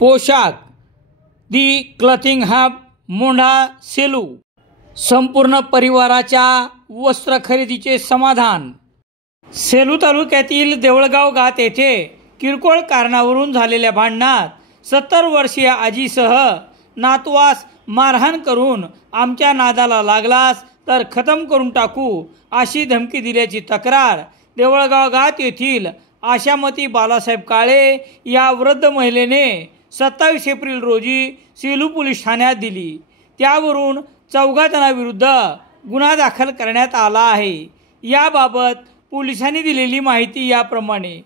पोशाख दी क्लथिंग हब मोंढा सेलू। संपूर्ण परिवाराच्या वस्त्र खरेदीचे समाधान। सेलू तालुक्यातील देवळगाव गात येथे किरकोळ कारणावरून झालेल्या भांडणात 70 वर्षीय आजीसह नातवास मारहाण करून आमच्या नादाला लागलास तर खतम करून टाकू अशी धमकी दिल्याची तक्रार देवळगाव गात येथील आशामती बालासाहेब काळे या वृद्ध महिलेने 27 एप्रिल रोजी सेलू पोलीस ठाण्यात दिली। त्यावरून 4 जणांविरुद्ध गुन्हा दाखल करण्यात आला आहे। याबाबत पोलिसांनी दिलेली माहिती याप्रमाणे।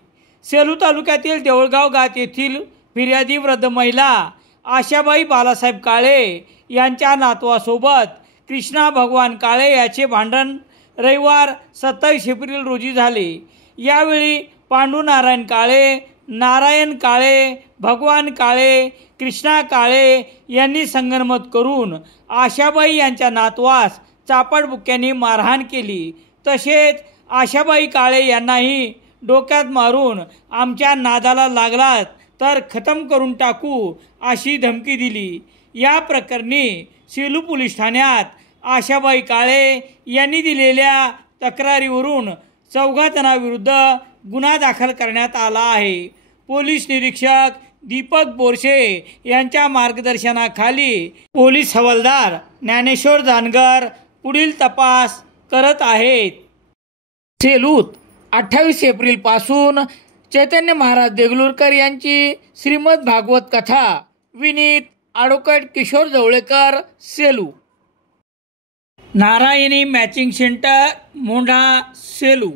सेलू तालुक्यातील देवळगाव गात येथील फिर्यादी वृद्ध महिला आशाबाई बालासाहेब काळे यांच्या नातवासोबत कृष्णा भगवान काळे याचे भांडण रविवार 27 एप्रिल रोजी झाले। यावेळी पांडू नारायण काळे, नारायण काळे, भगवान काळे, कृष्णा काळे यांनी संगनमत करून आशाबाई यांच्या नातवास चापटबुक्क्यांनी मारहाण केली। तसेच आशाबाई काळे यांनाही डोक्यात मारून आमच्या नादाला लागलात तर खतम करून टाकू अशी धमकी दिली। या प्रकरणी सेलू पोलीस ठाण्यात आशाबाई काळे यांनी दिलेल्या तक्रारीवरून 4 जणांविरुद्ध गुन्हा दाखल करण्यात आला आहे। पोलीस निरीक्षक दीपक बोरसे यांच्या मार्गदर्शनाखाली पोलीस हवालदार ज्ञानेश्वर जानगर पुढील तपास करत आहेत। सेलूत 28 एप्रिल पासून चैतन्य महाराज देगलूरकर यांची श्रीमद भागवत कथा Vineet advocate Kishor Jawalekar Selu. Narayani matching centre Mondha Selu.